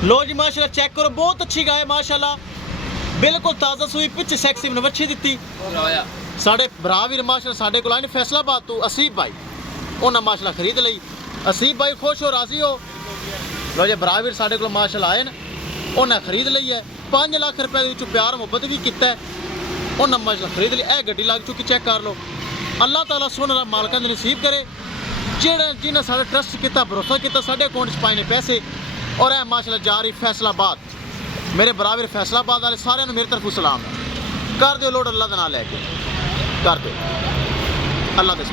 लो जी माशाल्लाह चेक करो, बहुत अच्छी गाय माशाल्लाह, बिल्कुल ताज़ा सूई, पिछ सैक्सी ने वच्छी दी। साढ़े भरा वीर माशाल्लाह साढ़े कोल आए ने फैसलाबाद तो असीब भाई, उन्हें माशाल्लाह खरीद लई। असीब भाई खुश हो, राजी हो। लो जी भरा वीर साढ़े कोल माशाल्लाह आए न, उन्हें खरीद लई है। 5 लाख रुपए के प्यार मुहब्बत भी किया है, उन्हें माशाल्लाह खरीद ली। यह गड्डी लग चुकी, चेक कर लो। अल्लाह ताला सोने का मालकां दी नसीब करे, जिन्हें साढ़े ट्रस्ट किया, भरोसा किया, साढ़े अकाउंट च पाए ने पैसे। और यह माशाल्लाह जा रही फैसलाबाद। मेरे बराबर फैसलाबाद वाले सारे मेरी तरफों सलाम है। कर दो लोड अल्लाह का नाम लैके, कर दो अल्लाह दे।